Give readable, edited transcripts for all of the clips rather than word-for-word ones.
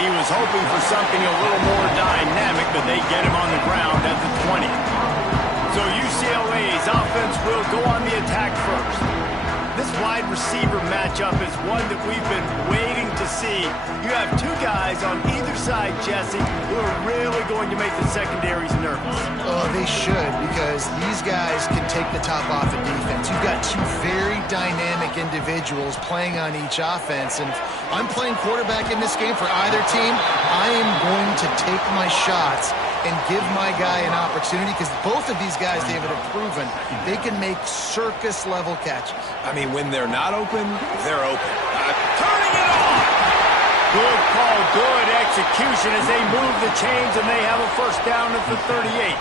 He was hoping for something a little more dynamic, but they get him on the ground at the 20. So UCLA's offense will go on the attack first. This wide receiver matchup is one that we've been waiting to see. You have two guys on either side, Jesse, who are really going to make the secondaries nervous. Oh, they should, because these guys can take the top off of defense. You've got two very dynamic individuals playing on each offense, and if I'm playing quarterback in this game for either team, I am going to take my shots and give my guy an opportunity, because both of these guys, David, have proven they can make circus-level catches. I mean, when they're not open, they're open. Turning it on! Good call, good execution as they move the chains, and they have a first down at the 38.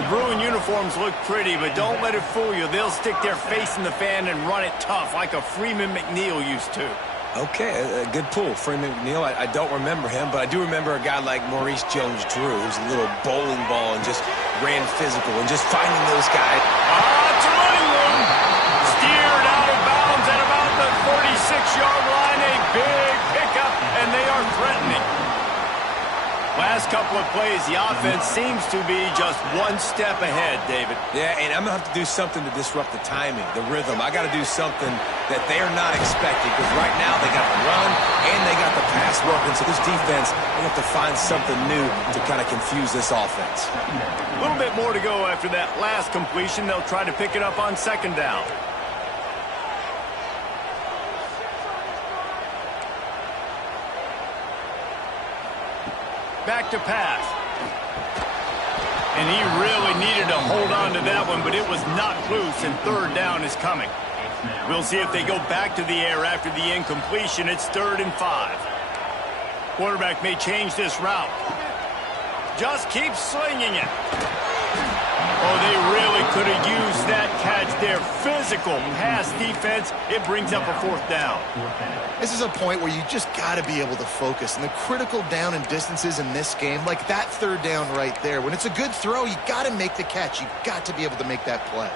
The Bruin uniforms look pretty, but don't let it fool you. They'll stick their face in the fan and run it tough like a Freeman McNeil used to. Okay, a good pull. Freeman McNeil, I don't remember him, but I do remember a guy like Maurice Jones-Drew, who's a little bowling ball and just ran physical, and just finding those guys. It's a running room. Steered out of bounds at about the 46-yard line. A big pickup, and they are threatening. Last couple of plays, the offense seems to be just one step ahead, David. Yeah, and I'm going to have to do something to disrupt the timing, the rhythm. I got to do something that they're not expecting, because right now they got the run and they got the pass working. So this defense, they have to find something new to kind of confuse this offense. A little bit more to go after that last completion. They'll try to pick it up on second down. Back to pass. And he really needed to hold on to that one, but it was knocked loose, and third down is coming. We'll see if they go back to the air after the incompletion. It's 3rd and 5. Quarterback may change this route. Just keep slinging it. Oh, they really could have used that catch there. Physical pass defense. It brings up a 4th down. This is a point where you just got to be able to focus. And the critical down and distances in this game, like that 3rd down right there, when it's a good throw, you got to make the catch. You've got to be able to make that play.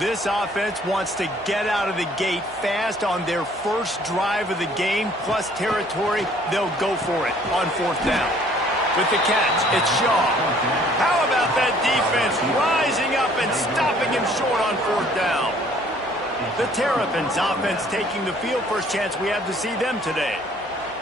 This offense wants to get out of the gate fast on their first drive of the game, plus territory. They'll go for it on 4th down. With the catch, it's Shaw. How about that defense rising up and stopping him short on 4th down? The Terrapins offense taking the field. First chance we have to see them today.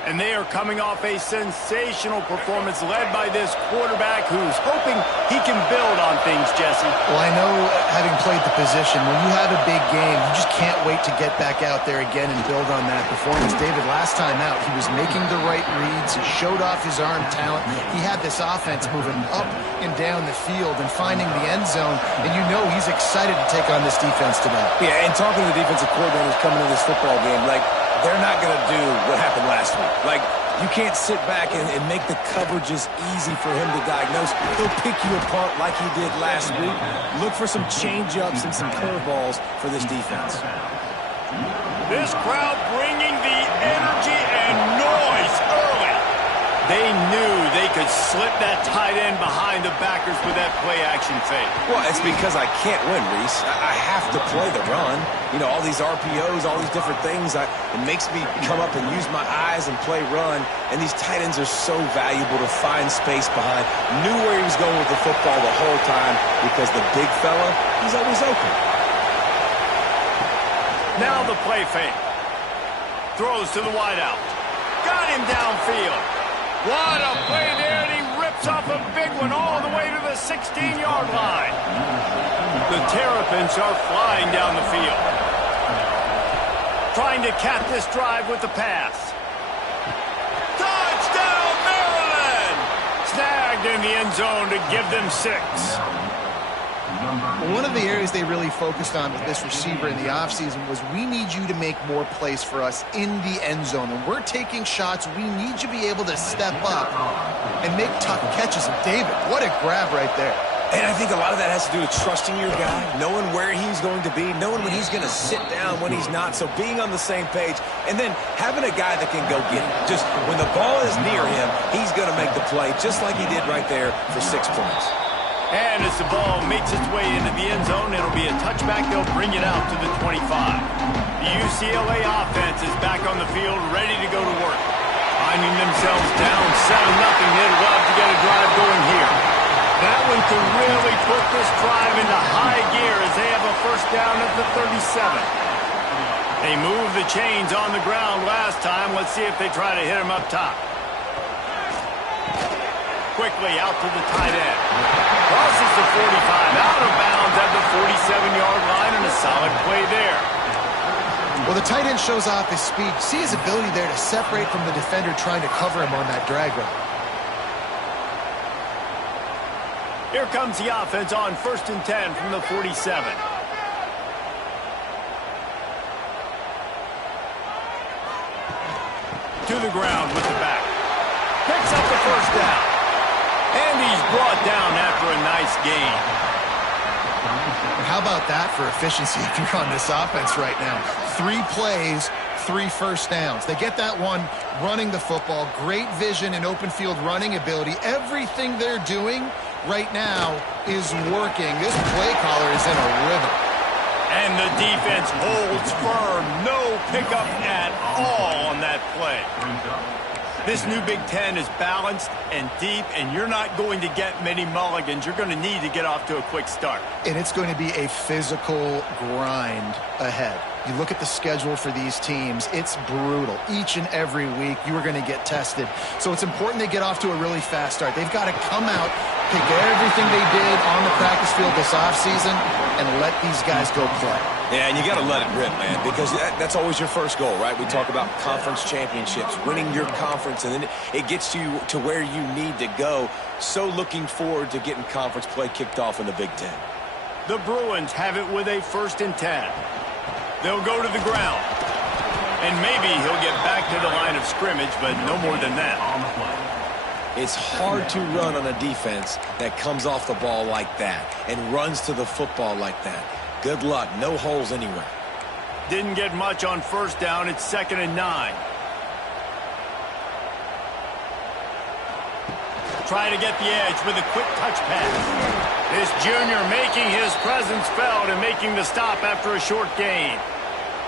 And they are coming off a sensational performance led by this quarterback who's hoping he can build on things, Jesse. Well, I know, having played the position, when you have a big game, you just can't wait to get back out there again and build on that performance. David, last time out, he was making the right reads. He showed off his arm talent. He had this offense moving up and down the field and finding the end zone, and you know he's excited to take on this defense today. Yeah, and talking to the defensive coordinators coming into this football game, like, they're not going to do what happened last week. Like, you can't sit back and make the coverages easy for him to diagnose. He'll pick you apart like he did last week. Look for some change-ups and some curveballs for this defense. This crowd bringing the energy and noise early. They knew they could slip that tight end behind the backers with that play-action fake. Well, it's because I can't win, Reese. I have to play the run. You know, all these RPOs, all these different things, it makes me come up and use my eyes and play run. And these tight ends are so valuable to find space behind. Knew where he was going with the football the whole time, because the big fella, he's always open. Now the play fake. Throws to the wideout. Got him downfield. What a play there, and he rips off a big one all the way to the 16-yard line. The Terrapins are flying down the field. Trying to cap this drive with the pass. Touchdown, Maryland! Snagged in the end zone to give them 6. One of the areas they really focused on with this receiver in the offseason was, we need you to make more plays for us in the end zone. When we're taking shots, we need you to be able to step up and make tough catches. And David, what a grab right there. And I think a lot of that has to do with trusting your guy, knowing where he's going to be, knowing when he's going to sit down, when he's not. So being on the same page, and then having a guy that can go get it. Just when the ball is near him, he's going to make the play, just like he did right there for 6 points. And as the ball makes its way into the end zone, it'll be a touchback. They'll bring it out to the 25. The UCLA offense is back on the field, ready to go to work. Finding themselves down 7-0, they'd love to get a drive going here. That one could really put this drive into high gear as they have a first down at the 37. They moved the chains on the ground last time. Let's see if they try to hit him up top. Quickly out to the tight end. Crosses the 45, out of bounds at the 47-yard line, and a solid play there. Well, the tight end shows off his speed. See his ability there to separate from the defender trying to cover him on that drag route. Here comes the offense on 1st and 10 from the 47. To the ground with the back. Picks up the first down. And he's brought down after a nice gain. How about that for efficiency if you're on this offense right now? 3 plays, 3 first downs. They get that one running the football. Great vision and open field running ability. Everything they're doing right now is working. This play caller is in a rhythm. And the defense holds firm. No pickup at all on that play. This new Big Ten is balanced and deep, and you're not going to get many mulligans. You're going to need to get off to a quick start. And it's going to be a physical grind ahead. You look at the schedule for these teams, it's brutal. Each and every week, you are going to get tested. So it's important they get off to a really fast start. They've got to come out, pick everything they did on the practice field this offseason, and let these guys go play. Yeah, and you got to let it rip, man, because that's always your first goal, right? We talk about conference championships, winning your conference, and then it gets you to where you need to go. So looking forward to getting conference play kicked off in the Big Ten. The Bruins have it with a 1st and 10. They'll go to the ground. And maybe he'll get back to the line of scrimmage, but no more than that. It's hard to run on a defense that comes off the ball like that and runs to the football like that. Good luck. No holes anywhere. Didn't get much on first down. It's 2nd and 9. Try to get the edge with a quick touch pass. This junior making his presence felt and making the stop after a short gain.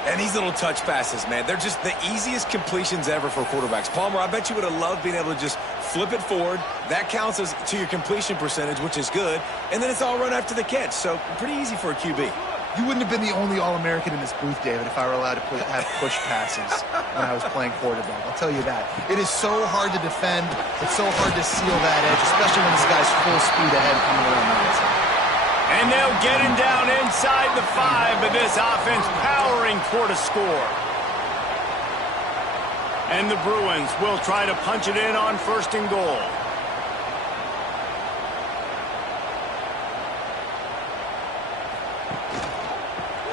And these little touch passes, man, they're just the easiest completions ever for quarterbacks. Palmer, I bet you would have loved being able to just flip it forward. That counts as to your completion percentage, which is good. And then it's all run after the catch. So pretty easy for a QB. You wouldn't have been the only All-American in this booth, David, if I were allowed to have push passes when I was playing quarterback. I'll tell you that. It is so hard to defend. It's so hard to seal that edge, especially when this guy's full speed ahead coming around the outside. And they'll get him down inside the 5, but this offense powering toward a score. And the Bruins will try to punch it in on 1st and goal.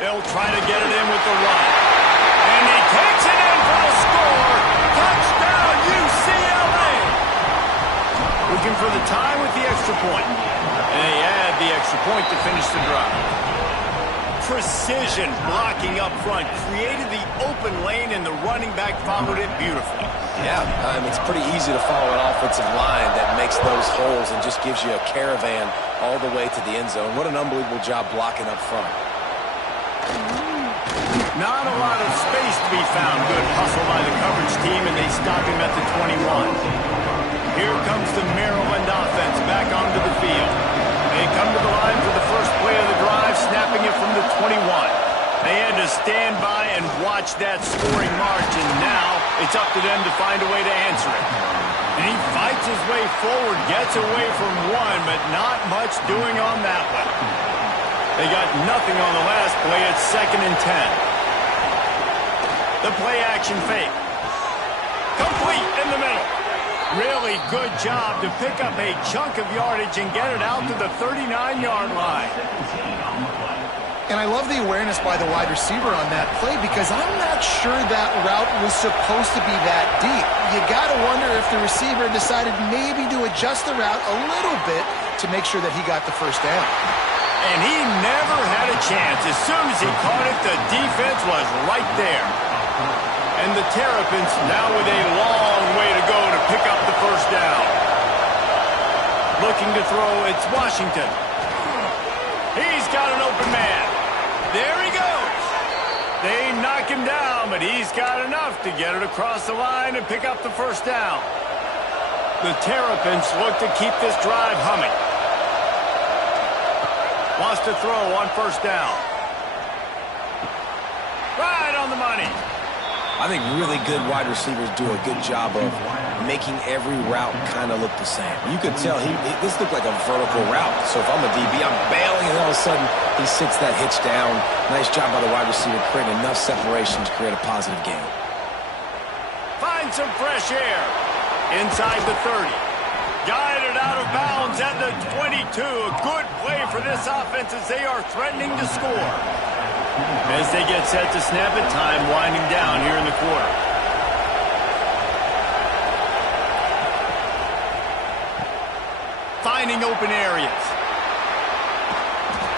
They'll try to get it in with the run. And he takes it in for the score. Touchdown, UCLA. Looking for the tie with the extra point. And they add the extra point to finish the drive. Precision blocking up front created the open lane, and the running back followed it beautifully. Yeah, it's pretty easy to follow an offensive line that makes those holes and just gives you a caravan all the way to the end zone. What an unbelievable job blocking up front. Not a lot of space to be found. Good hustle by the coverage team, and they stop him at the 21. Here comes the Maryland offense back onto the field. They come to the line for the first play of the drive, snapping it from the 21. They had to stand by and watch that scoring march, and now it's up to them to find a way to answer it. And he fights his way forward, gets away from one, but not much doing on that one. They got nothing on the last play. It's 2nd and 10. The play action fake. Complete in the middle. Really good job to pick up a chunk of yardage and get it out to the 39-yard line. And I love the awareness by the wide receiver on that play because I'm not sure that route was supposed to be that deep. You got to wonder if the receiver decided maybe to adjust the route a little bit to make sure that he got the first down. And he never had a chance. As soon as he caught it, the defense was right there. And the Terrapins now with a long way to go to pick up the first down. Looking to throw, it's Washington. He's got an open man. There he goes. They knock him him down, but he's got enough to get it across the line and pick up the first down. The Terrapins look to keep this drive humming. Wants to throw on first down. Right on the money. I think really good wide receivers do a good job of making every route kind of look the same. You could tell this looked like a vertical route. So if I'm a DB, I'm bailing, and all of a sudden he sits that hitch down. Nice job by the wide receiver creating enough separation to create a positive gain. Find some fresh air inside the 30. Guided out of bounds at the 22. A good play for this offense as they are threatening to score. As they get set to snap it, time winding down here in the quarter. Finding open areas.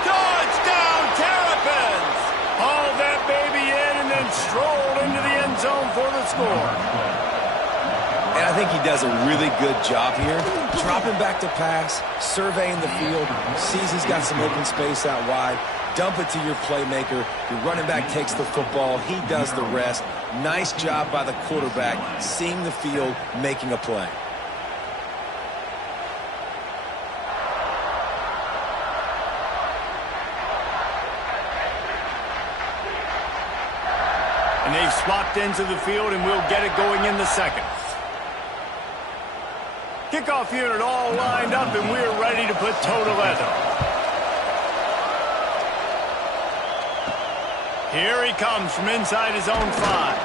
Touchdown, Terrapins! Haul that baby in and then stroll into the end zone for the score. And I think he does a really good job here. Dropping back to pass, surveying the field, sees he's got some open space out wide. Dump it to your playmaker. Your running back takes the football. He does the rest. Nice job by the quarterback, seeing the field, making a play. And they've swapped into the field, and we'll get it going in the second. Kickoff unit all lined up, and we're ready to put toe to leather. Here he comes from inside his own 5.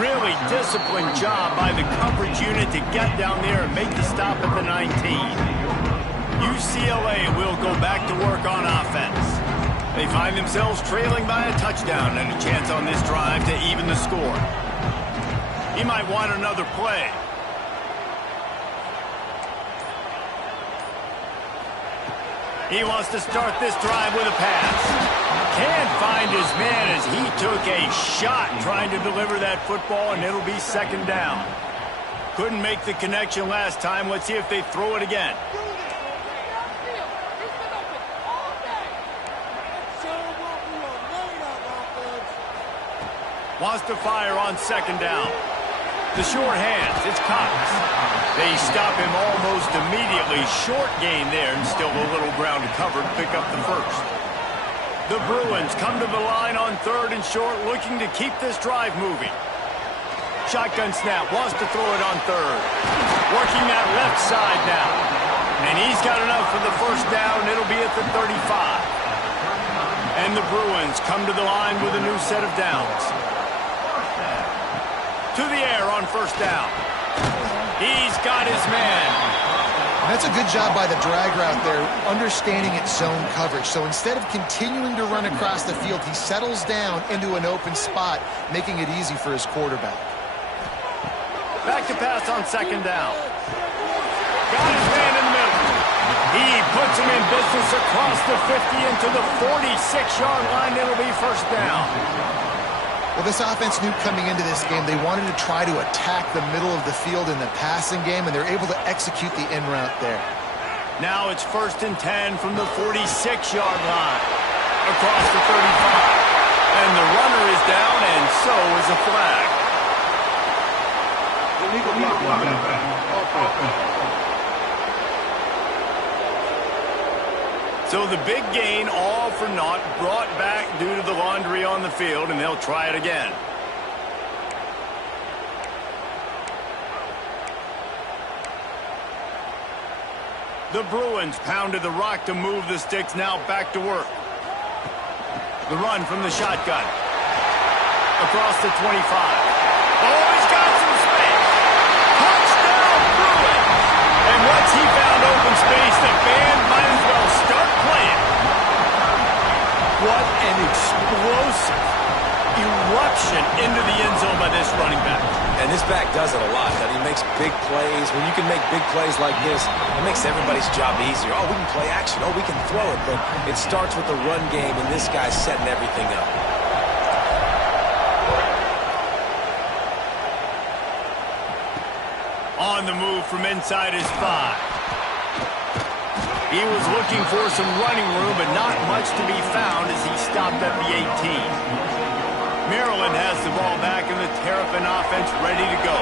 Really disciplined job by the coverage unit to get down there and make the stop at the 19. UCLA will go back to work on offense. They find themselves trailing by a touchdown and a chance on this drive to even the score. He might want another play. He wants to start this drive with a pass. Can't find his man as he took a shot trying to deliver that football, and it'll be second down. Couldn't make the connection last time. Let's see if they throw it again. Wants to fire on second down. The short hands, it's Cox. They stop him almost immediately. Short gain there, and still a little ground to cover to pick up the first. The Bruins come to the line on third and short, looking to keep this drive moving. Shotgun snap, wants to throw it on third. Working that left side now. And he's got enough for the first down. It'll be at the 35. And the Bruins come to the line with a new set of downs. To the air on first down. He's got his man. That's a good job by the drag route there, understanding its zone coverage. So instead of continuing to run across the field, he settles down into an open spot, making it easy for his quarterback. Back to pass on second down. Got his man in the middle. He puts him in business across the 50 into the 46-yard line. It'll be first down. Well, this offense knew coming into this game they wanted to try to attack the middle of the field in the passing game, and they're able to execute the in route there. Now it's 1st and 10 from the 46-yard line. Across the 35. And the runner is down, and so is a flag. So the big gain, all for naught, brought back due to the laundry on the field, and they'll try it again. The Bruins pounded the rock to move the sticks, now back to work. The run from the shotgun. Across the 25. Oh, he's got some space. Touchdown, Bruins! And once he found open space, the band might as well start playing. What an explosive eruption into the end zone by this running back. And this back does it a lot. That he makes big plays. When you can make big plays like this, it makes everybody's job easier. Oh, we can play action. Oh, we can throw it. But it starts with the run game, and this guy's setting everything up. On the move from inside his 5. He was looking for some running room, but not much to be found as he stopped at the 18. Maryland has the ball back and the Terrapin offense ready to go.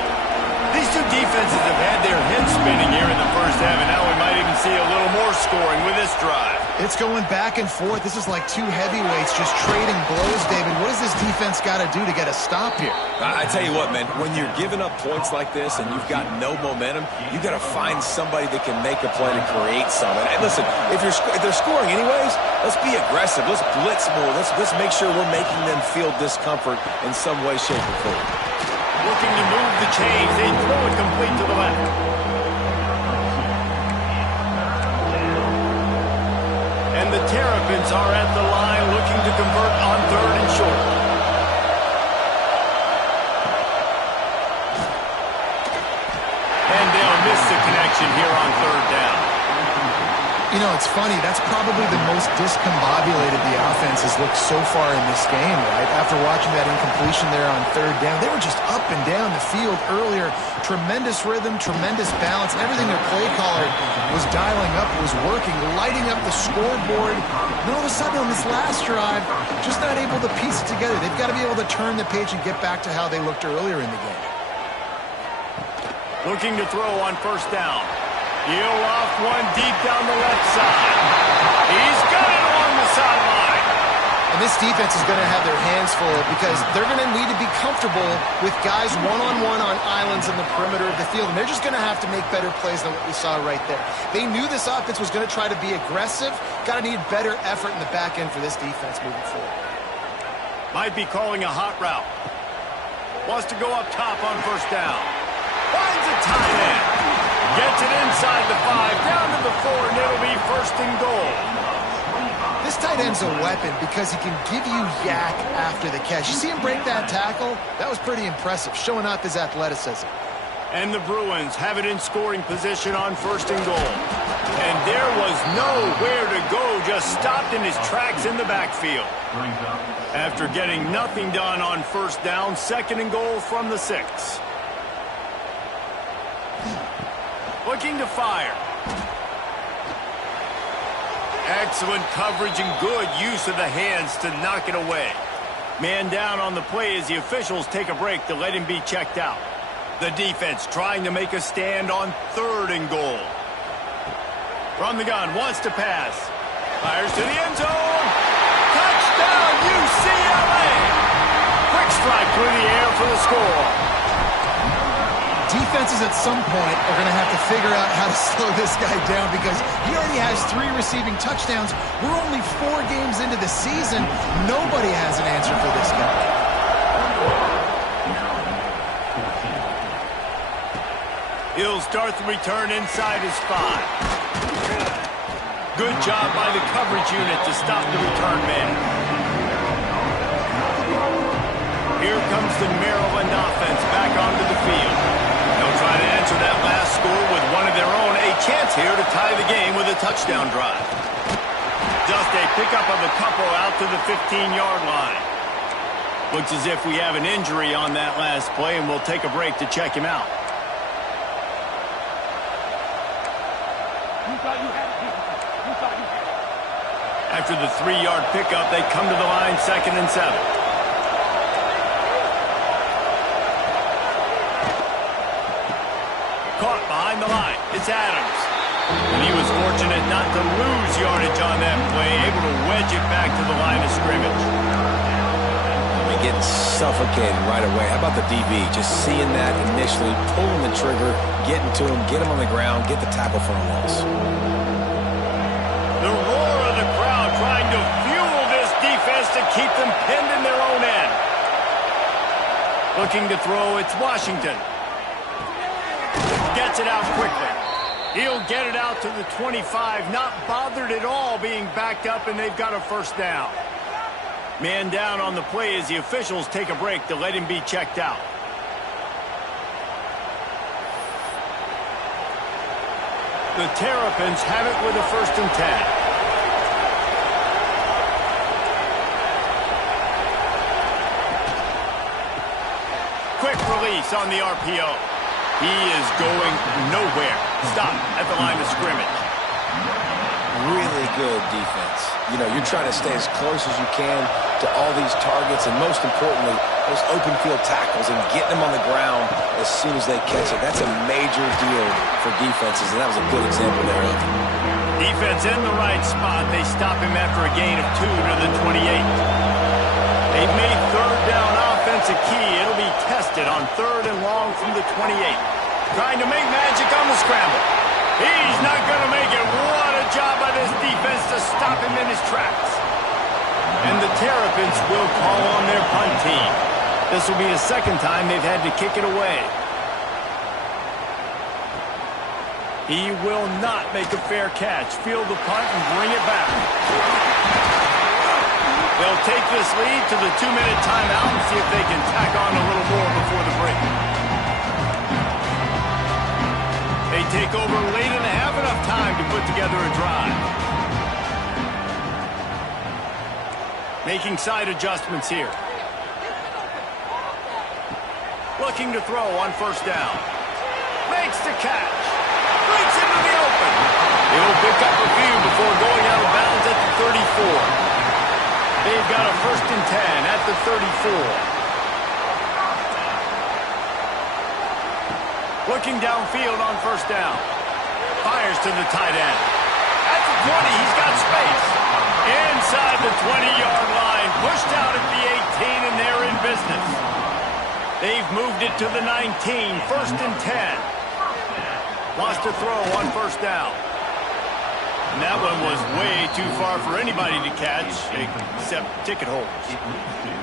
These two defenses have had their heads spinning here in the first half, and now we might even see a little more scoring with this drive. It's going back and forth. This is like two heavyweights just trading blows, David. What does this defense got to do to get a stop here? I tell you what, man, when you're giving up points like this and you've got no momentum, you got to find somebody that can make a play to create something. And listen, if they're scoring anyways, let's be aggressive. Let's blitz more. Let's make sure we're making them feel discomfort in some way, shape, or form. Looking to move the chains. They throw it complete to the left. And the Terrapins are at the line looking to convert on 3rd and short. And they'll miss the connection here on 3rd down. You know, it's funny. That's probably the most discombobulated the offense has looked so far in this game, right? After watching that incompletion there on 3rd down, they were just up and down the field earlier. Tremendous rhythm, tremendous balance. Everything their play caller was dialing up was working, lighting up the scoreboard. And all of a sudden on this last drive, just not able to piece it together. They've got to be able to turn the page and get back to how they looked earlier in the game. Looking to throw on 1st down. He'll off one deep down the left side. He's got it along the sideline. And this defense is going to have their hands full because they're going to need to be comfortable with guys one-on-one on islands in the perimeter of the field. And they're just going to have to make better plays than what we saw right there. They knew this offense was going to try to be aggressive. Got to need better effort in the back end for this defense moving forward. Might be calling a hot route. Wants to go up top on 1st down. Finds a tight end. Gets it inside the 5, down to the 4, and it'll be 1st and goal. This tight end's a weapon because he can give you yak after the catch. You see him break that tackle? That was pretty impressive, showing off his athleticism. And the Bruins have it in scoring position on 1st and goal. And there was nowhere to go, just stopped in his tracks in the backfield. After getting nothing done on 1st down, 2nd and goal from the 6. Looking to fire. Excellent coverage and good use of the hands to knock it away. Man down on the play as the officials take a break to let him be checked out. The defense trying to make a stand on 3rd and goal. From the gun, wants to pass. Fires to the end zone. Touchdown, UCLA! Quick strike through the air for the score. Defenses at some point are going to have to figure out how to slow this guy down because he already has 3 receiving touchdowns. We're only 4 games into the season. Nobody has an answer for this guy. He'll start the return inside his 5. Good job by the coverage unit to stop the return man. Here comes the Maryland offense back onto the field. They'll try to answer that last score with one of their own. A chance here to tie the game with a touchdown drive. Just a pickup of a couple out to the 15-yard line. Looks as if we have an injury on that last play, and we'll take a break to check him out. After the 3-yard pickup, they come to the line 2nd and 7. Caught behind the line. It's Adams. And he was fortunate not to lose yardage on that play, able to wedge it back to the line of scrimmage. Getting suffocated right away. How about the DB? Just seeing that initially, pulling the trigger, getting to him, get him on the ground, get the tackle for a loss. The roar of the crowd trying to fuel this defense to keep them pinned in their own end. Looking to throw, it's Washington. Gets it out quickly. He'll get it out to the 25, not bothered at all being backed up, and they've got a 1st down. Man down on the play as the officials take a break to let him be checked out. The Terrapins have it with a 1st and 10. Quick release on the RPO. He is going nowhere. Stop at the line of scrimmage. Really good defense. You know, you're trying to stay as close as you can to to all these targets and, most importantly, those open field tackles and getting them on the ground as soon as they catch it. That's a major deal for defenses, and that was a good example there of it. Defense in the right spot. They stop him after a gain of 2 to the 28. They've made third down offense a key. It'll be tested on 3rd and long from the 28. Trying to make magic on the scramble. He's not going to make it. What a job by this defense to stop him in his tracks. And the Terrapins will call on their punt team. This will be the second time they've had to kick it away. He will not make a fair catch. Field the punt and bring it back. They'll take this lead to the 2-minute timeout and see if they can tack on a little more before the break. They take over late and have enough time to put together a drive. Making side adjustments here. Looking to throw on 1st down. Makes the catch. Breaks into the open. He'll pick up a few before going out of bounds at the 34. They've got a 1st and 10 at the 34. Looking downfield on 1st down. Fires to the tight end. At the 20, he's got space. Inside the 20-yard line. Pushed out at the 18, and they're in business. They've moved it to the 19. 1st and 10. Wants to throw on 1st down. And that one was way too far for anybody to catch, except ticket holders.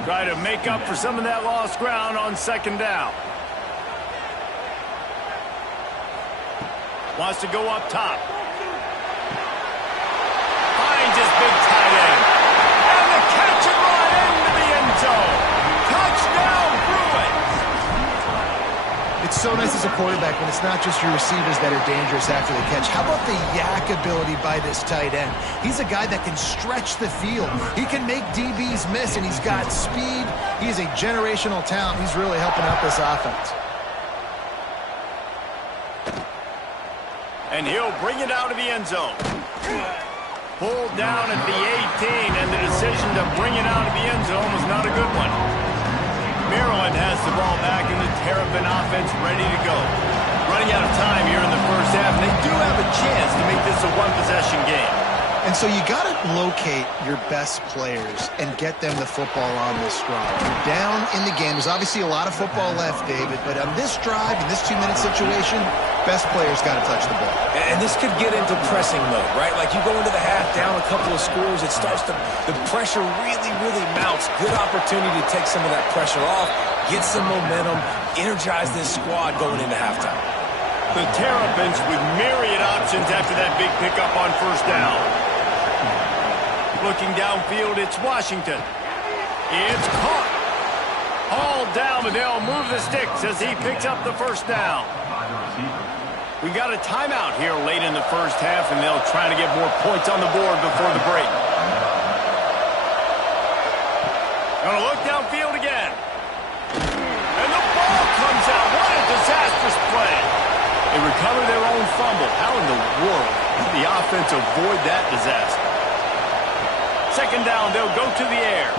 Try to make up for some of that lost ground on 2nd down. Wants to go up top. Finds his big tight end. And the catch and run into the end zone. Touchdown, Bruins! It's so nice as a quarterback when it's not just your receivers that are dangerous after the catch. How about the yak ability by this tight end? He's a guy that can stretch the field. He can make DBs miss, and he's got speed. He's a generational talent. He's really helping out this offense. And he'll bring it out of the end zone. Pulled down at the 18, and the decision to bring it out of the end zone was not a good one. Maryland has the ball back, and the Terrapin offense ready to go. Running out of time here in the 1st half, and they do have a chance to make this a one-possession game. And so you got to locate your best players and get them the football on this drive. You're down in the game. There's obviously a lot of football left, David, but on this drive, in this 2-minute situation, best players got to touch the ball. And this could get into pressing mode, right? Like you go into the half down a couple of scores, it starts to, the pressure really mounts. Good opportunity to take some of that pressure off, get some momentum, energize this squad going into halftime. The Terrapins with myriad options after that big pickup on 1st down. Looking downfield, it's Washington. It's caught. Hauled down, but they'll move the sticks as he picks up the 1st down. We got a timeout here late in the 1st half, and they'll try to get more points on the board before the break. Gonna look downfield again. And the ball comes out. What a disastrous play. They recover their own fumble. How in the world did the offense avoid that disaster? 2nd down, they'll go to the air.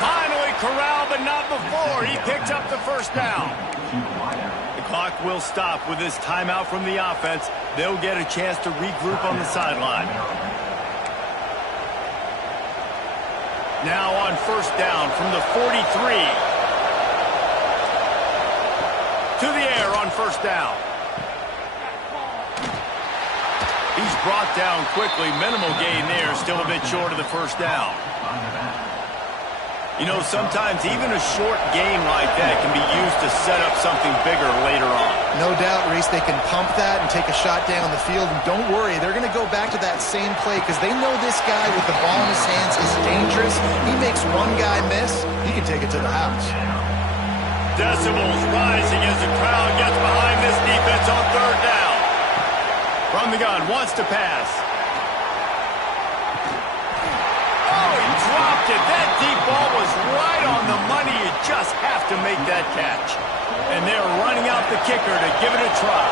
Finally corralled, but not before. He picks up the 1st down. The clock will stop with this timeout from the offense. They'll get a chance to regroup on the sideline. Now on 1st down from the 43. To the air on 1st down. He's brought down quickly. Minimal gain there. Still a bit short of the 1st down. You know, sometimes even a short game like that can be used to set up something bigger later on. No doubt, Reese, they can pump that and take a shot down the field. And don't worry, they're going to go back to that same play because they know this guy with the ball in his hands is dangerous. He makes one guy miss, he can take it to the house. Decibels rising as the crowd gets behind this defense on 3rd down. From the gun, wants to pass. Oh, he dropped it. That deep ball was right on the money. You just have to make that catch. And they're running out the kicker to give it a try.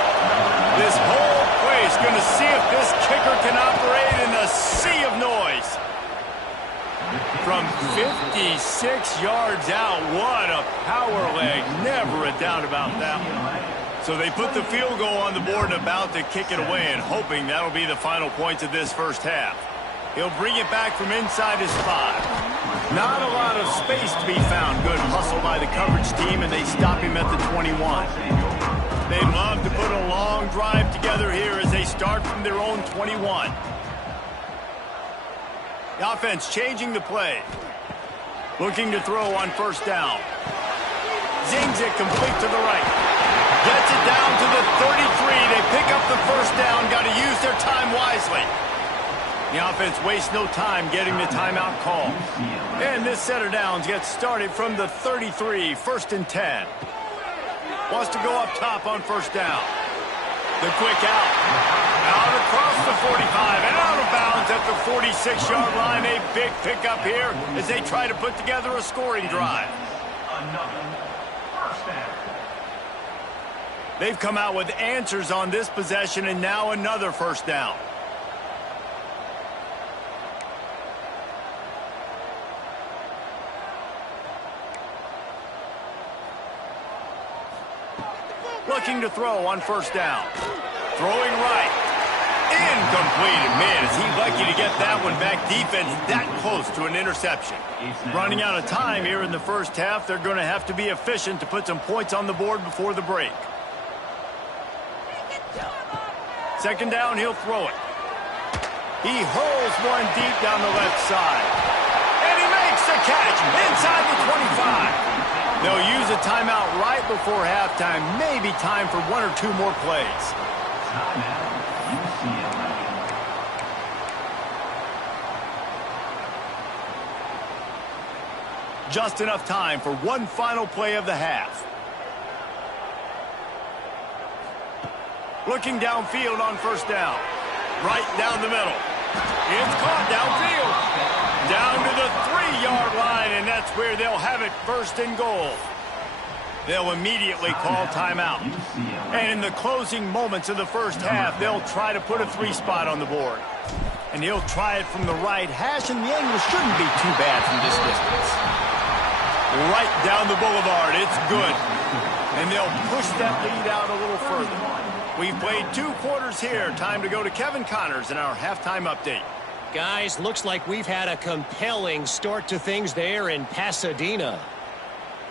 This whole place going to see if this kicker can operate in a sea of noise. From 56 yards out, what a power leg. Never a doubt about that one. So they put the field goal on the board and about to kick it away, and hoping that'll be the final points of this first half. He'll bring it back from inside his 5. Not a lot of space to be found. Good hustle by the coverage team, and they stop him at the 21. They'd love to put a long drive together here as they start from their own 21. The offense changing the play. Looking to throw on first down. Zings it complete to the right. Gets it down to the 33. They pick up the first down. Got to use their time wisely. The offense wastes no time getting the timeout call. And this set of downs gets started from the 33, 1st and 10. Wants to go up top on first down. The quick out. Out across the 45 and out of bounds at the 46-yard line. A big pickup here as they try to put together a scoring drive. They've come out with answers on this possession, and now another first down. Looking to throw on first down. Throwing right. Incomplete. Man, is he lucky to get that one back. Defense that close to an interception. Running out of time here in the first half. They're going to have to be efficient to put some points on the board before the break. Second down, he'll throw it. He hurls one deep down the left side. And he makes the catch inside the 25. They'll use a timeout right before halftime. Maybe time for one or two more plays. Just enough time for one final play of the half. Looking downfield on first down. Right down the middle. It's caught downfield. Down to the 3-yard line, and that's where they'll have it, 1st and goal. They'll immediately call timeout. And in the closing moments of the first half, they'll try to put a 3 spot on the board. And he'll try it from the right hash, and the angle shouldn't be too bad from this distance. Right down the boulevard. It's good. And they'll push that lead out a little further. We've played 2 quarters here. Time to go to Kevin Connors in our halftime update. Guys, looks like we've had a compelling start to things there in Pasadena.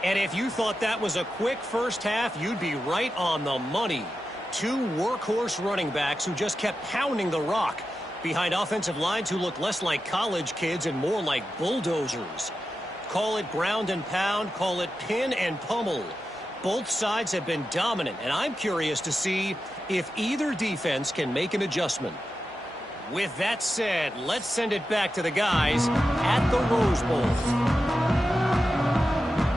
And if you thought that was a quick first half, you'd be right on the money. 2 workhorse running backs who just kept pounding the rock behind offensive lines who look less like college kids and more like bulldozers. Call it ground and pound, call it pin and pummel. Both sides have been dominant, and I'm curious to see if either defense can make an adjustment. With that said, let's send it back to the guys at the Rose Bowl.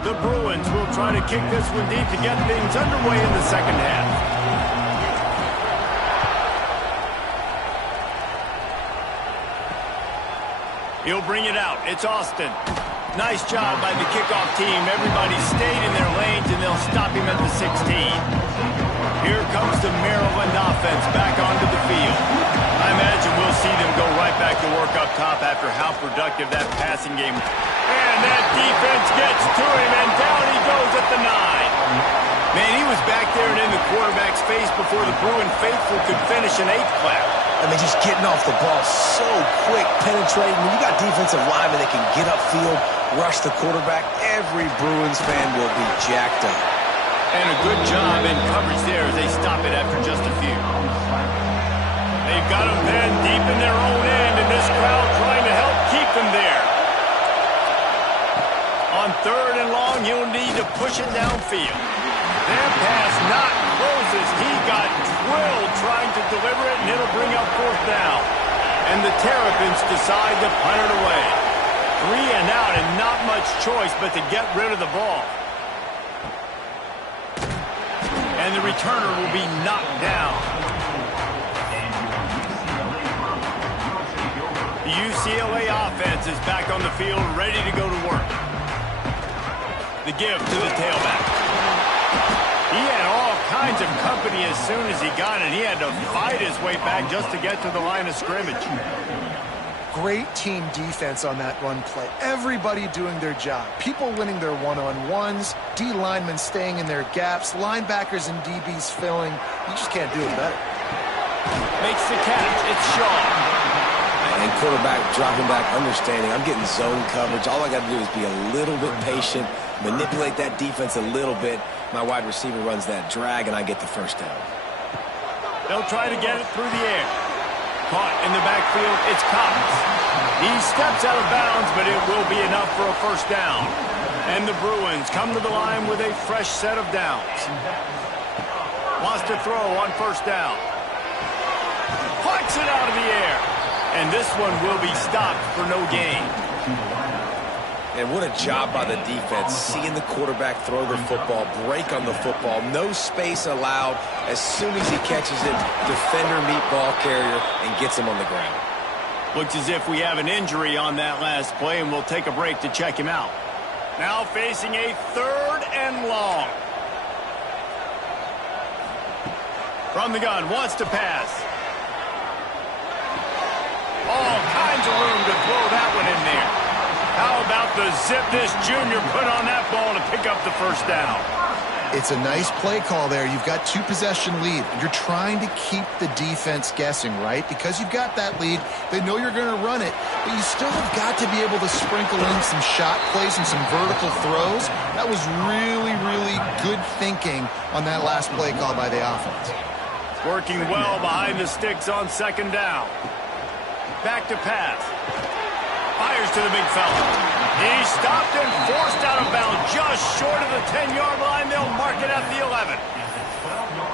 The Bruins will try to kick this one deep to get things underway in the second half. He'll bring it out. It's Austin. Nice job by the kickoff team. Everybody stayed in their lanes, and they'll stop him at the 16. Here comes the Maryland offense back onto the field. I imagine we'll see them go right back to work up top after how productive that passing game. And that defense gets to him, and down he goes at the 9. Man, he was back there and in the quarterback's face before the Bruin faithful could finish an 8th clap. I mean, just getting off the ball so quick, penetrating. When you got defensive linemen that can get upfield, rush the quarterback, every Bruins fan will be jacked up. And a good job in coverage there as they stop it after just a few. They've got them then deep in their own end, and this crowd trying to help keep them there. On 3rd and long, he'll need to push it downfield. That pass not closes. He got drilled trying to deliver it, and it'll bring up 4th down. And the Terrapins decide to punt it away. 3 and out, and not much choice but to get rid of the ball. And the returner will be knocked down. The UCLA offense is back on the field, ready to go to work. The give to the tailback. He had all kinds of company as soon as he got it. He had to fight his way back just to get to the line of scrimmage. great team defense on that run play. Everybody doing their job. People winning their one-on-ones, D linemen staying in their gaps, linebackers and DBs filling. You just can't do it better. Makes the catch. It's Shaw. And quarterback dropping back, understanding I'm getting zone coverage. All I got to do is be a little bit patient, manipulate that defense a little bit. My wide receiver runs that drag, and I get the first down. They'll try to get it through the air. Caught in the backfield, it's Cox. He steps out of bounds, but it will be enough for a first down. And the Bruins come to the line with a fresh set of downs. Wants to throw on first down. Plucks it out of the air. And this one will be stopped for no gain. And what a job by the defense, seeing the quarterback throw the football, break on the football, no space allowed. As soon as he catches it, defender meet ball carrier and gets him on the ground. Looks as if we have an injury on that last play, and we'll take a break to check him out. Now facing a 3rd and long. From the gun, wants to pass. All kinds of room to throw that one in there. How about the zip this junior put on that ball to pick up the first down? It's a nice play call there. You've got 2-possession lead. You're trying to keep the defense guessing, right? Because you've got that lead, they know you're going to run it, but you still have got to be able to sprinkle in some shot plays and some vertical throws. That was really, really good thinking on that last play call by the offense. Working well behind the sticks on 2nd down. Back to pass. Fires to the big fella. He's stopped and forced out of bounds just short of the 10-yard line. They'll mark it at the 11.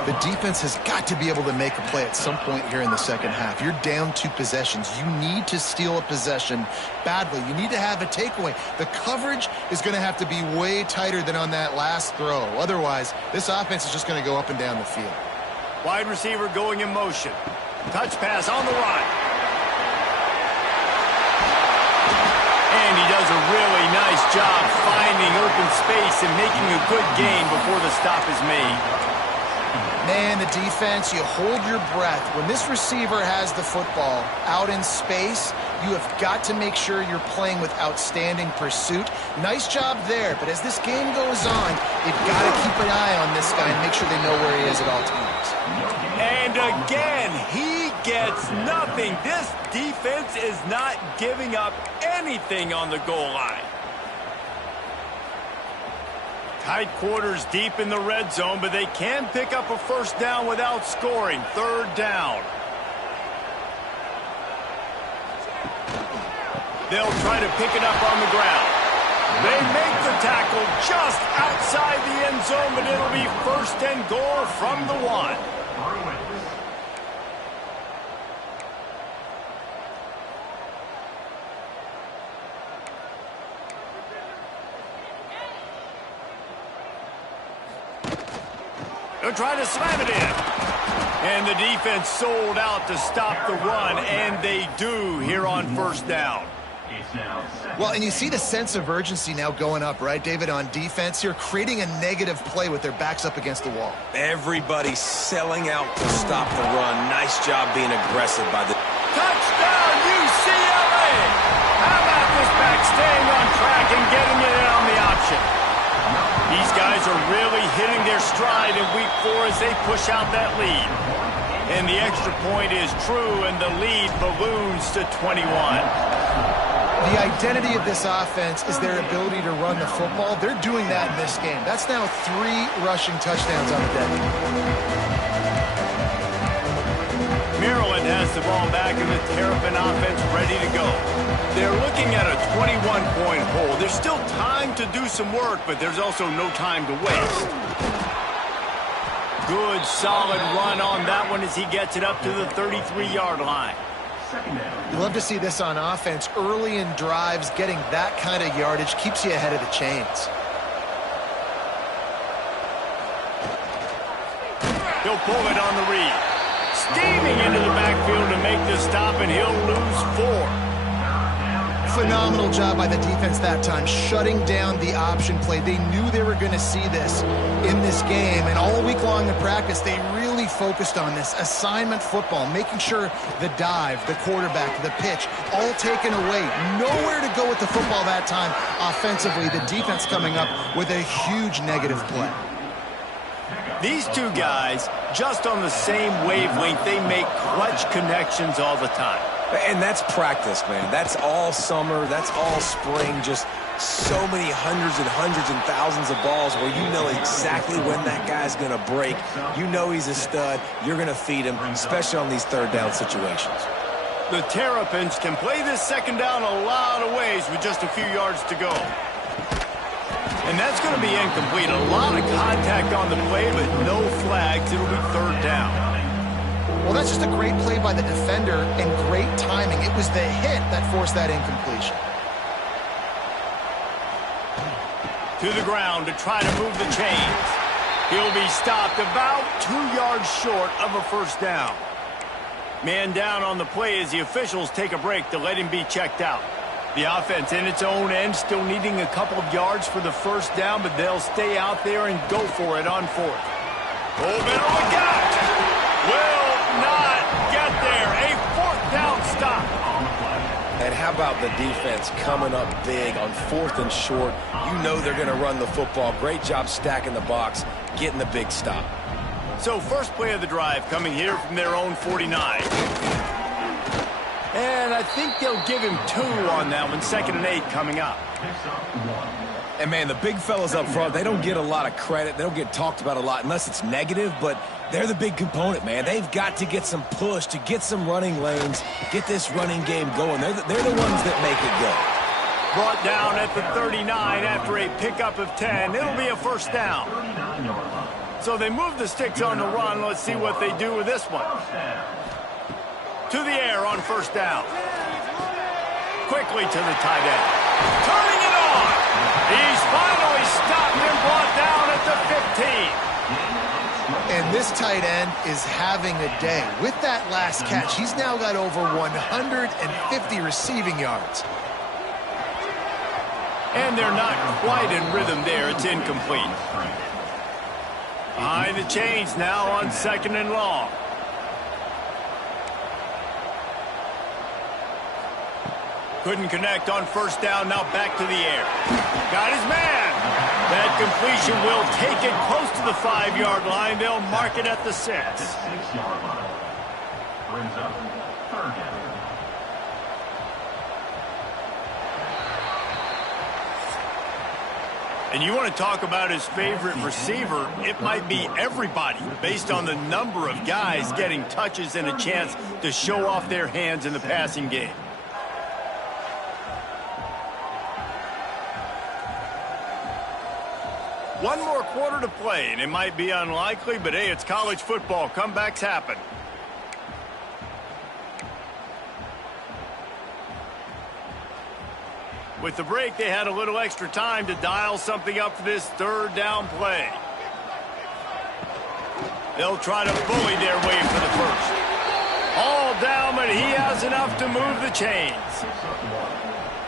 The defense has got to be able to make a play at some point here in the second half. You're down 2 possessions. You need to steal a possession badly. You need to have a takeaway. The coverage is going to have to be way tighter than on that last throw. Otherwise, this offense is just going to go up and down the field. Wide receiver going in motion. Touch pass on the run. And he does a really nice job finding open space and making a good gain before the stop is made. Man, the defense, you hold your breath. When this receiver has the football out in space, you have got to make sure you're playing with outstanding pursuit. Nice job there, but as this game goes on, you've got to keep an eye on this guy and make sure they know where he is at all times. And again, he gets nothing. This defense is not giving up anything on the goal line. Tight quarters deep in the red zone, but they can pick up a first down without scoring. 3rd down. They'll try to pick it up on the ground. They make the tackle just outside the end zone, but it'll be 1st and goal from the 1. They'll try to slam it in. And the defense sold out to stop the run, and they do here on 1st down. Well, and you see the sense of urgency now going up, right, David, on defense here, creating a negative play with their backs up against the wall. Everybody's selling out to stop the run. Nice job being aggressive by the... Touchdown, UCLA! How about this back staying on track and getting it in on the option? These guys are really hitting their stride in week 4 as they push out that lead. And the extra point is true, and the lead balloons to 21. The identity of this offense is their ability to run the football. They're doing that in this game. That's now 3 rushing touchdowns on the day. Maryland has the ball back and the Terrapin offense ready to go. They're looking at a 21-point hole. There's still time to do some work, but there's also no time to waste. Good, solid run on that one as he gets it up to the 33-yard line. You love to see this on offense. Early in drives, getting that kind of yardage keeps you ahead of the chains. He'll pull it on the read. Steaming into the backfield to make the stop, and he'll lose 4. phenomenal job by the defense that time, shutting down the option play. They knew they were going to see this in this game, and all week long in practice, they really focused on this assignment football, making sure the dive, the quarterback, the pitch, all taken away. Nowhere to go with the football that time offensively. The defense coming up with a huge negative play. These two guys, just on the same wavelength, they make clutch connections all the time. And that's practice, man. That's all summer. That's all spring. Just so many hundreds and thousands of balls where you know exactly when that guy's going to break. You know he's a stud. You're going to feed him, especially on these third down situations. The Terrapins can play this second down a lot of ways with just a few yards to go. And that's going to be incomplete. A lot of contact on the play, but no flags. It'll be third down. Well, that's just a great play by the defender and great timing. It was the hit that forced that incompletion. To the ground to try to move the chains. He'll be stopped about 2 yards short of a first down. Man down on the play as the officials take a break to let him be checked out. The offense in its own end still needing a couple of yards for the first down, but they'll stay out there and go for it on fourth. Oh, better look out! Will not get there. A fourth down stop. And how about the defense coming up big on fourth and short? You know they're going to run the football. Great job stacking the box, getting the big stop. So first play of the drive coming here from their own 49. And I think they'll give him 2 on that one. 2nd and 8 coming up. And, man, the big fellas up front, they don't get a lot of credit. They don't get talked about a lot unless it's negative, but they're the big component, man. They've got to get some push, to get some running lanes, get this running game going. They're the ones that make it go. Brought down at the 39 after a pickup of 10. It'll be a first down. So they move the sticks on the run. Let's see what they do with this one. To the air on first down. Quickly to the tight end. Turning it on. He's finally stopped and brought down at the 15. And this tight end is having a day. With that last catch, he's now got over 150 receiving yards. And they're not quite in rhythm there. It's incomplete. Behind the chains now on 2nd and long. Couldn't connect on first down, now back to the air. Got his man. That completion will take it close to the 5-yard line. They'll mark it at the 6. Brings up third down. And you want to talk about his favorite receiver, it might be everybody based on the number of guys getting touches and a chance to show off their hands in the passing game. One more quarter to play, and it might be unlikely, but hey, it's college football. Comebacks happen. With the break, they had a little extra time to dial something up for this third down play. They'll try to bully their way for the first. All down, but he has enough to move the chains.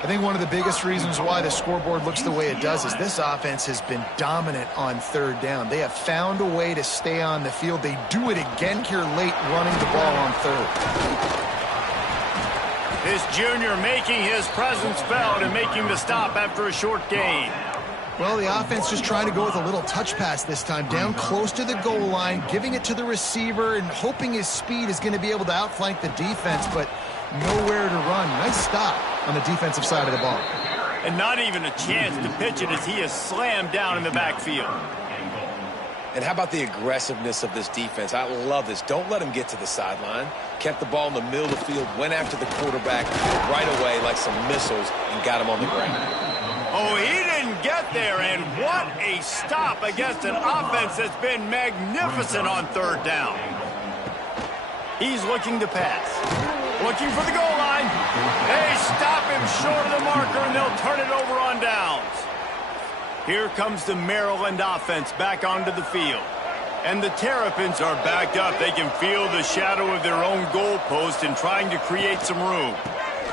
I think one of the biggest reasons why the scoreboard looks the way it does is this offense has been dominant on third down. They have found a way to stay on the field. They do it again here late, running the ball on third. This junior making his presence felt and making the stop after a short gain. Well, the offense just trying to go with a little touch pass this time, down close to the goal line, giving it to the receiver and hoping his speed is going to be able to outflank the defense, but nowhere to run. Nice stop on the defensive side of the ball. And not even a chance to pitch it as he is slammed down in the backfield. And how about the aggressiveness of this defense? I love this. Don't let him get to the sideline. Kept the ball in the middle of the field, went after the quarterback right away like some missiles and got him on the ground. Oh, he didn't get there, and what a stop against an offense that's been magnificent on third down. He's looking to pass. Looking for the goal line. They stop him short of the marker, and they'll turn it over on downs. Here comes the Maryland offense back onto the field. And the Terrapins are backed up. They can feel the shadow of their own goalpost and trying to create some room.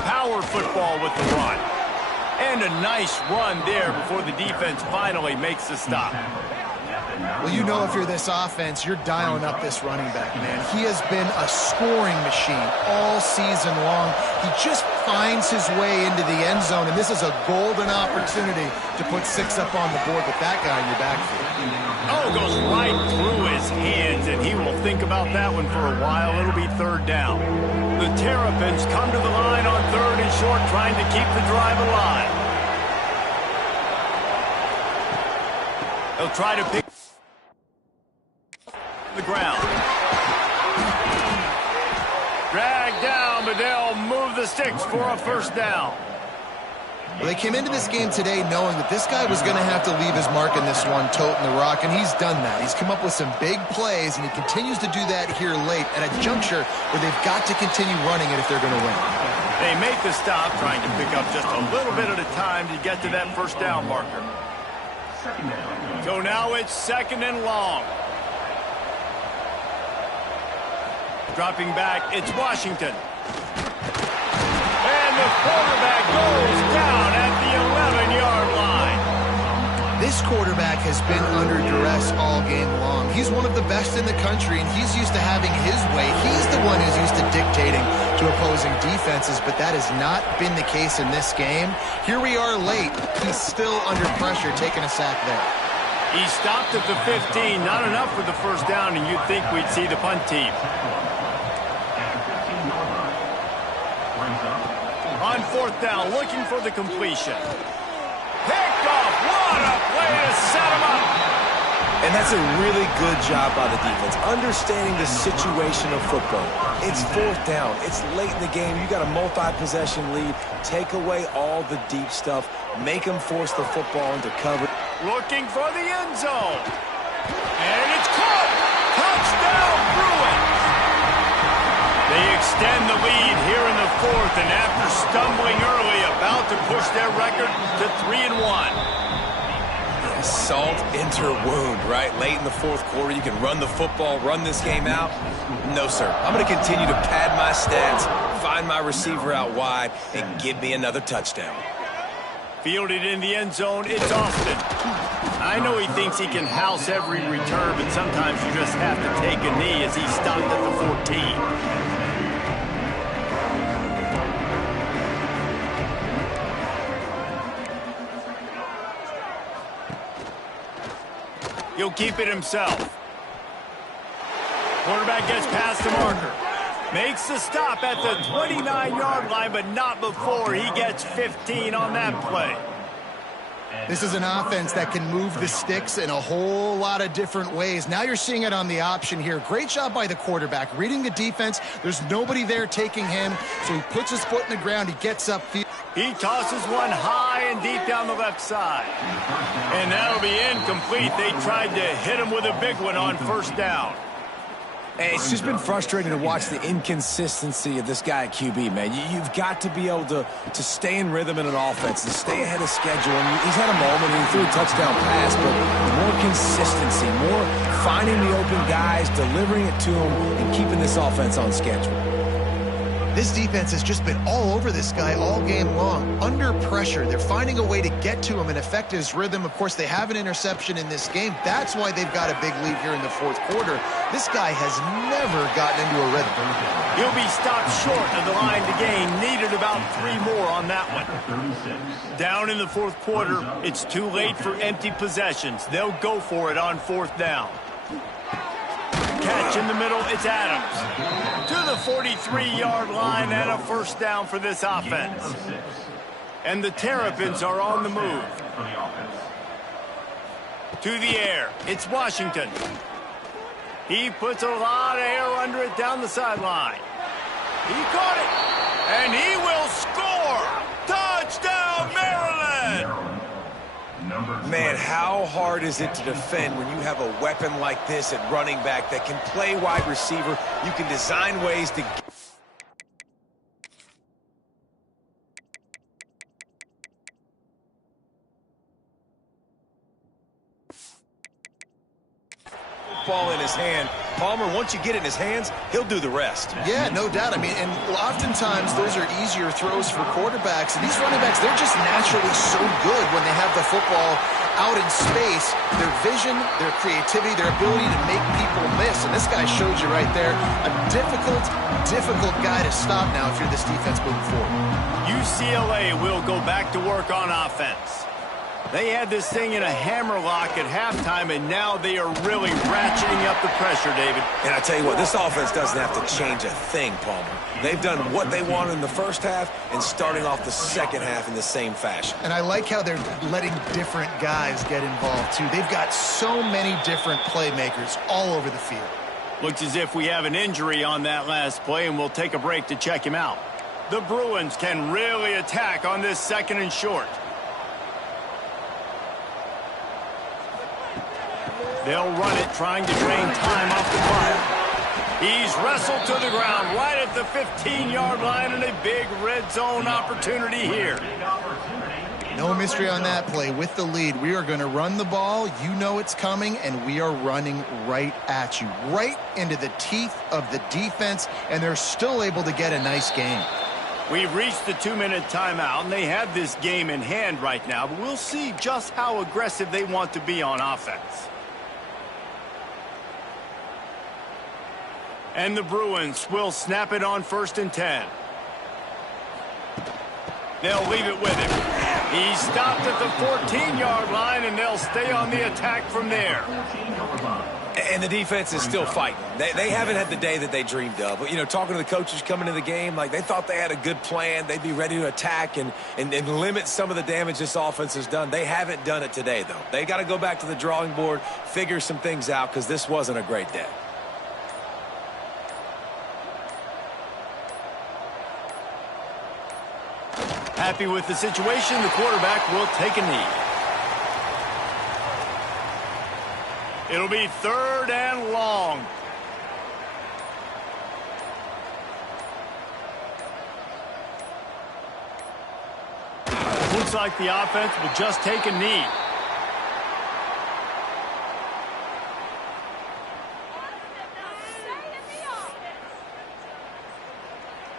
power football with the run. And a nice run there before the defense finally makes the stop. Well, you know if you're this offense, you're dialing up this running back, man. He has been a scoring machine all season long. He just finds his way into the end zone, and this is a golden opportunity to put 6 up on the board with that guy in your backfield. Oh, goes right through his hands, and he will think about that one for a while. It'll be 3rd down. The Terrapins come to the line on 3rd and short, trying to keep the drive alive. They'll try to pick the ground. Drag down, but they'll move the sticks for a 1st down. Well, they came into this game today knowing that this guy was going to have to leave his mark in this one, toting the rock, and he's done that. He's come up with some big plays, and he continues to do that here late at a juncture where they've got to continue running it if they're going to win. They make the stop, trying to pick up just a little bit at a time to get to that 1st down marker. So now it's 2nd and long. Dropping back, it's Washington. And the quarterback goes down at the 11-yard line. This quarterback has been under duress all game long. He's one of the best in the country, and he's used to having his way. He's the one who's used to dictating to opposing defenses, but that has not been the case in this game. Here we are late. He's still under pressure, taking a sack there. He stopped at the 15. Not enough for the 1st down, and you'd think we'd see the punt team. On 4th down, looking for the completion. Picked off. What a play to set him up. And that's a really good job by the defense, understanding the situation of football. It's 4th down. It's late in the game. You got a multi-possession lead. Take away all the deep stuff. Make them force the football into cover. Looking for the end zone. And it's caught. Touchdown, Bruins. They extend the lead here in the 4th, and after stumbling early, about to push their record to 3-1. Salt into wound, right? Late in the 4th quarter, you can run the football, run this game out. No, sir. I'm going to continue to pad my stats, find my receiver out wide, and give me another touchdown. Fielded in the end zone, it's Austin. I know he thinks he can house every return, but sometimes you just have to take a knee as he stopped at the 14. He'll keep it himself. Quarterback gets past the marker. Makes the stop at the 29-yard line, but not before he gets 15 on that play. This is an offense that can move the sticks in a whole lot of different ways. Now you're seeing it on the option here. Great job by the quarterback. Reading the defense, there's nobody there taking him, so he puts his foot in the ground, he gets upfield. He tosses one high and deep down the left side. And that'll be incomplete. They tried to hit him with a big one on 1st down. Hey, it's just been frustrating to watch the inconsistency of this guy at QB, man. You've got to be able to stay in rhythm in an offense and stay ahead of schedule. And he's had a moment and he threw a touchdown pass, but more consistency, more finding the open guys, delivering it to them, and keeping this offense on schedule. This defense has just been all over this guy all game long. Under pressure, they're finding a way to get to him and affect his rhythm. Of course, they have an interception in this game. That's why they've got a big lead here in the 4th quarter. This guy has never gotten into a rhythm. He'll be stopped short of the line to gain. Needed about 3 more on that one. Down in the 4th quarter, it's too late for empty possessions. They'll go for it on 4th down. Catch in the middle, it's Adams. To the 43-yard line and a 1st down for this offense. And the Terrapins are on the move. To the air, it's Washington. He puts a lot of air under it down the sideline. He caught it, and he will score! Touchdown, Maryland! Man, how hard is it to defend when you have a weapon like this at running back that can play wide receiver? You can design ways to ball in his hand Palmer, once you get it in his hands, he'll do the rest. Yeah, no doubt. I mean, and oftentimes those are easier throws for quarterbacks. And these running backs, they're just naturally so good when they have the football out in space. Their vision, their creativity, their ability to make people miss. And this guy showed you right there, a difficult guy to stop now if you're this defense moving forward. UCLA will go back to work on offense. They had this thing in a hammerlock at halftime, and now they are really ratcheting up the pressure, David. And I tell you what, this offense doesn't have to change a thing, Palmer. They've done what they wanted in the first half and starting off the second half in the same fashion. And I like how they're letting different guys get involved, too. They've got so many different playmakers all over the field. Looks as if we have an injury on that last play, and we'll take a break to check him out. The Bruins can really attack on this 2nd and short. They'll run it, trying to drain time off the clock. He's wrestled to the ground right at the 15-yard line, and a big red zone opportunity here. No mystery on that play. With the lead, we are going to run the ball. You know it's coming, and we are running right at you, right into the teeth of the defense, and they're still able to get a nice game. We've reached the 2-minute timeout, and they have this game in hand right now, but we'll see just how aggressive they want to be on offense. And the Bruins will snap it on 1st and 10. They'll leave it with him. He stopped at the 14-yard line, and they'll stay on the attack from there. And the defense is still fighting. They haven't had the day that they dreamed of. But, you know, talking to the coaches coming into the game, like they thought they had a good plan. They'd be ready to attack and limit some of the damage this offense has done. They haven't done it today, though. They got to go back to the drawing board, figure some things out, because this wasn't a great day. Happy with the situation, the quarterback will take a knee. It'll be 3rd and long. Looks like the offense will just take a knee.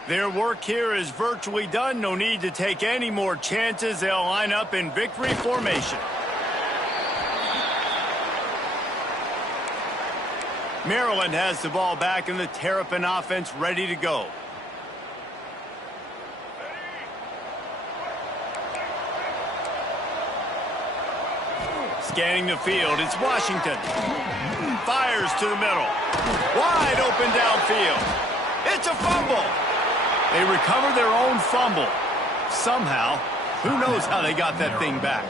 Their work here is virtually done. No need to take any more chances. They'll line up in victory formation. Maryland has the ball back, and the Terrapin offense ready to go. Scanning the field, it's Washington. Fires to the middle. Wide open downfield. It's a fumble. They recover their own fumble. Somehow, who knows how they got that thing back.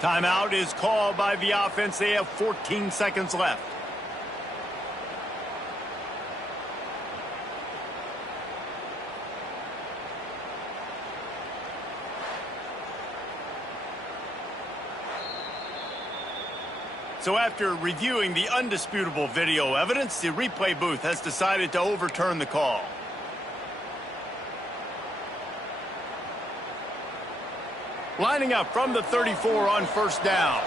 Timeout is called by the offense. They have 14 seconds left. So after reviewing the undisputable video evidence, the replay booth has decided to overturn the call. Lining up from the 34 on 1st down.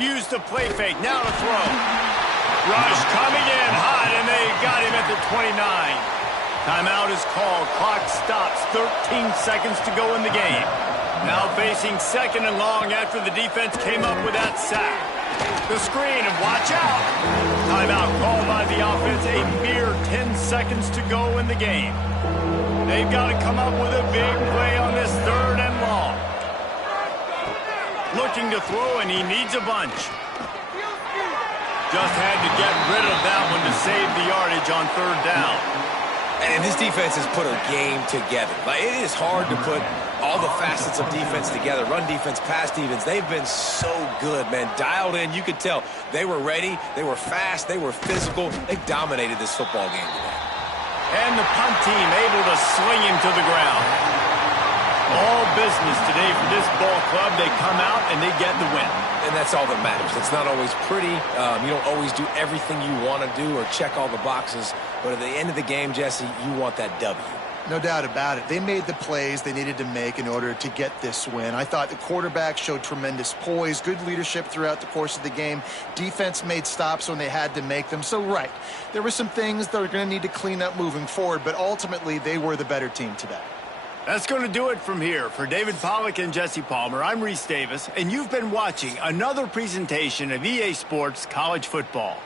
Use the play fake, now to throw. Rush coming in hot, and they got him at the 29. Timeout is called, clock stops, 13 seconds to go in the game. Now facing 2nd and long after the defense came up with that sack. The screen, and watch out. Timeout called by the offense, a mere 10 seconds to go in the game. They've got to come up with a big play on this 3rd and long. Looking to throw, and he needs a bunch. Just had to get rid of that one to save the yardage on 3rd down. And this defense has put a game together. Like, it is hard to put all the facets of defense together. Run defense, pass defense. They've been so good, man. Dialed in. You could tell they were ready. They were fast. They were physical. They dominated this football game today. And the punt team able to swing him to the ground. All business today for this ball club. They come out and they get the win. And that's all that matters. It's not always pretty. You don't always do everything you want to do or check all the boxes. But at the end of the game, Jesse, you want that W. No doubt about it. They made the plays they needed to make in order to get this win. I thought the quarterback showed tremendous poise, good leadership throughout the course of the game. Defense made stops when they had to make them. So, right, there were some things that are going to need to clean up moving forward, but ultimately they were the better team today. That's going to do it from here. For David Pollack and Jesse Palmer, I'm Reese Davis, and you've been watching another presentation of EA Sports College Football.